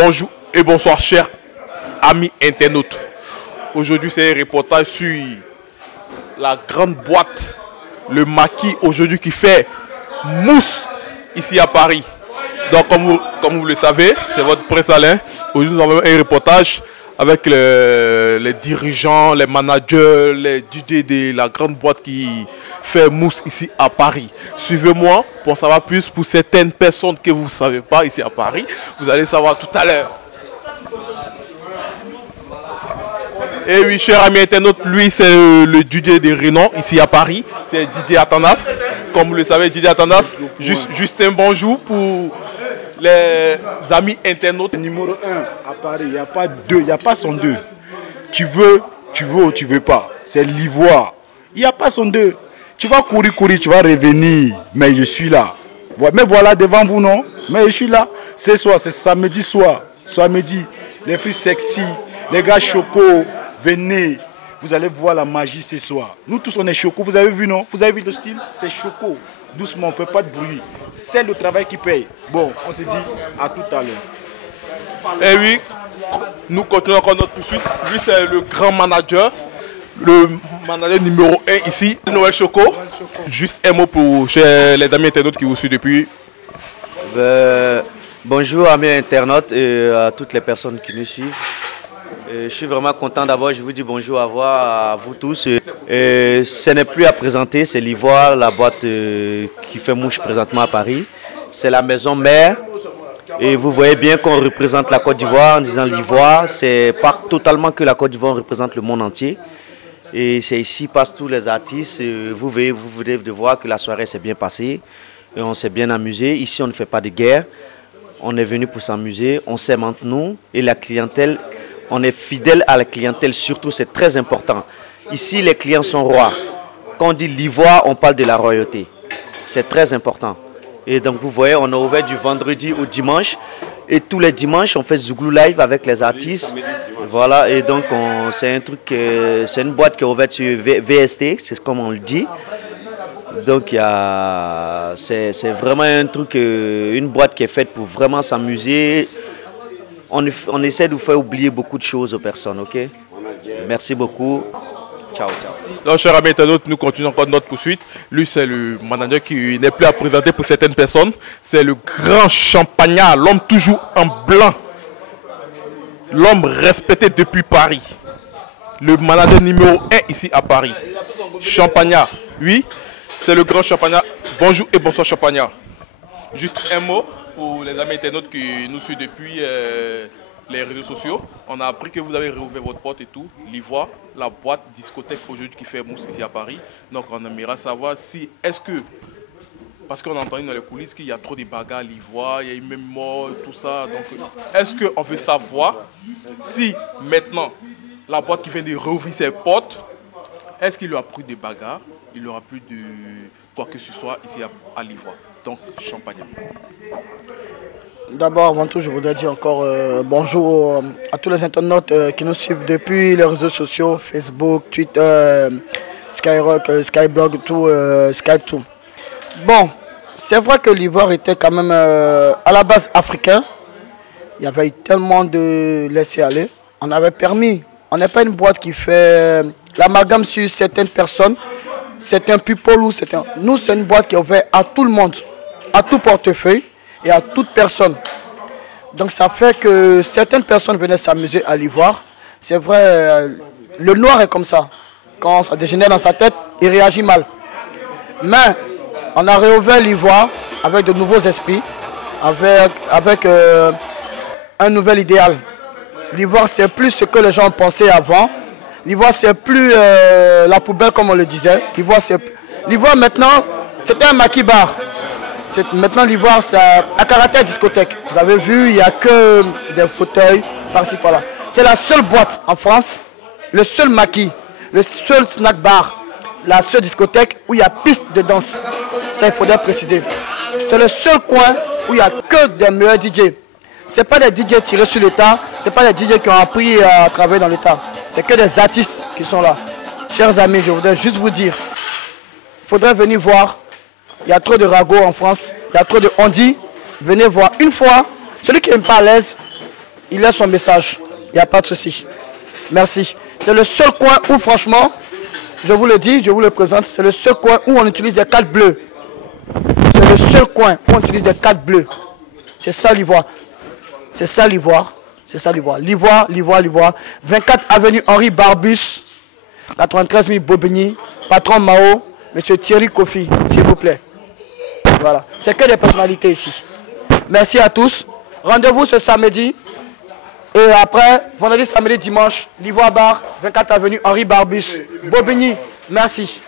Bonjour et bonsoir chers amis internautes. Aujourd'hui c'est un reportage sur la grande boîte, le maquis aujourd'hui qui fait mousse ici à Paris. Donc comme vous le savez, c'est votre Prince Alain. Aujourd'hui nous avons un reportage avec les dirigeants, les managers, les DJ de la grande boîte qui fait mousse ici à Paris. Suivez-moi pour en savoir plus pour certaines personnes que vous ne savez pas ici à Paris. Vous allez savoir tout à l'heure. Et oui, cher ami internaute, lui c'est le DJ de renom ici à Paris. C'est DJ Atanas. Comme vous le savez, DJ Atanas, juste un bonjour pour les amis internautes. Numéro 1 à Paris, il n'y a pas deux, il n'y a pas son deux. Tu veux ou tu veux pas. C'est l'ivoire. Il n'y a pas son deux. Tu vas courir, tu vas revenir. Mais je suis là. Mais voilà devant vous, non? Mais je suis là. Ce soir, c'est samedi soir. Samedi, les filles sexy, les gars chocos, venez. Vous allez voir la magie ce soir. Nous tous, on est chocos. Vous avez vu, non? Vous avez vu le style? C'est choco. Doucement, on ne fait pas de bruit. C'est le travail qui paye. Bon, on se dit à tout à l'heure. Et oui, nous continuons encore notre poursuite. Lui, c'est le grand manager. Le manager numéro 1 ici, Noël Choco. Juste un mot pour chez les amis internautes qui vous suivent depuis. Bonjour amis internautes et à toutes les personnes qui nous suivent. Je suis vraiment content d'abord, je vous dis bonjour à vous tous. Et ce n'est plus à présenter, c'est l'Ivoire, la boîte qui fait mouche présentement à Paris. C'est la maison mère. Et vous voyez bien qu'on représente la Côte d'Ivoire en disant l'Ivoire. C'est pas totalement que la Côte d'Ivoire représente le monde entier. Et c'est ici passent tous les artistes. Vous venez de voir que la soirée s'est bien passée. Et on s'est bien amusé. Ici, on ne fait pas de guerre. On est venu pour s'amuser. On s'aime entre nous. Et la clientèle, on est fidèle à la clientèle surtout. C'est très important. Ici, les clients sont rois. Quand on dit l'Ivoire, on parle de la royauté. C'est très important. Et donc, vous voyez, on a ouvert du vendredi au dimanche. Et tous les dimanches, on fait Zouglou Live avec les artistes. Voilà, et donc c'est un truc, c'est une boîte qui est ouverte sur VST, c'est comme on le dit. Donc c'est vraiment un truc, une boîte qui est faite pour vraiment s'amuser. On essaie de vous faire oublier beaucoup de choses aux personnes, ok? Merci beaucoup. Ciao, ciao. Donc, chers amis internautes, nous continuons encore notre poursuite. Lui, c'est le manager qui n'est plus à présenter pour certaines personnes. C'est le grand champagnard, l'homme toujours en blanc. L'homme respecté depuis Paris. Le manager numéro 1 ici à Paris. Champagnard, oui, c'est le grand champagnard. Bonjour et bonsoir champagnard. Juste un mot pour les amis internautes qui nous suivent depuis les réseaux sociaux. On a appris que vous avez réouvert votre porte et tout. L'Ivoire, la boîte discothèque aujourd'hui qui fait mousse ici à Paris. Donc on aimerait savoir si, est-ce que, parce qu'on a entendu dans les coulisses qu'il y a trop de bagarres à l'Ivoire, il y a eu même mort, tout ça. Donc est-ce qu'on veut savoir si maintenant la boîte qui vient de réouvrir ses portes, est-ce qu'il y aura plus de bagarres, il n'y aura plus de quoi que ce soit ici à l'Ivoire. Donc champagne. D'abord, avant tout, je voudrais dire encore bonjour à tous les internautes qui nous suivent depuis les réseaux sociaux, Facebook, Twitter, Skyrock, Skyblog, tout, Skype, tout. Bon, c'est vrai que l'Ivoire était quand même à la base africain. Il y avait eu tellement de laisser-aller. On avait permis, on n'est pas une boîte qui fait l'amalgame sur certaines personnes, certains people ou certains. Nous, c'est une boîte qui est ouverte à tout le monde, à tout portefeuille et à toute personne. Donc ça fait que certaines personnes venaient s'amuser à l'Ivoire. C'est vrai, le noir est comme ça. Quand ça dégénère dans sa tête, il réagit mal. Mais on a réouvert l'Ivoire avec de nouveaux esprits, avec un nouvel idéal. L'Ivoire, c'est plus ce que les gens pensaient avant. L'Ivoire, c'est plus la poubelle comme on le disait. L'Ivoire maintenant, c'est un maquis bar. Maintenant, l'Ivoire, c'est à caractère discothèque. Vous avez vu, il n'y a que des fauteuils par-ci, par-là. C'est la seule boîte en France, le seul maquis, le seul snack bar, la seule discothèque où il y a piste de danse. Ça, il faudrait préciser. C'est le seul coin où il n'y a que des meilleurs DJ. Ce n'est pas des DJ tirés sur l'État, ce n'est pas des DJ qui ont appris à travailler dans l'État. C'est que des artistes qui sont là. Chers amis, je voudrais juste vous dire, il faudrait venir voir. Il y a trop de ragots en France, il y a trop de on-dit. Venez voir une fois. Celui qui n'est pas à l'aise, il laisse son message. Il n'y a pas de souci. Merci. C'est le seul coin où, franchement, je vous le dis, je vous le présente, c'est le seul coin où on utilise des cartes bleues. C'est le seul coin où on utilise des cartes bleues. C'est ça l'ivoire. C'est ça l'ivoire. C'est ça l'ivoire. L'ivoire, l'ivoire, l'ivoire. 24 avenue Henri Barbus, 93 000 Bobigny, patron Mao, monsieur Thierry Kofi, s'il vous plaît. Voilà. C'est que des personnalités ici. Merci à tous. Rendez-vous ce samedi. Et après, vendredi, samedi, dimanche, l'Ivoire Bar, 24 avenue Henri Barbus, Bobigny. Merci.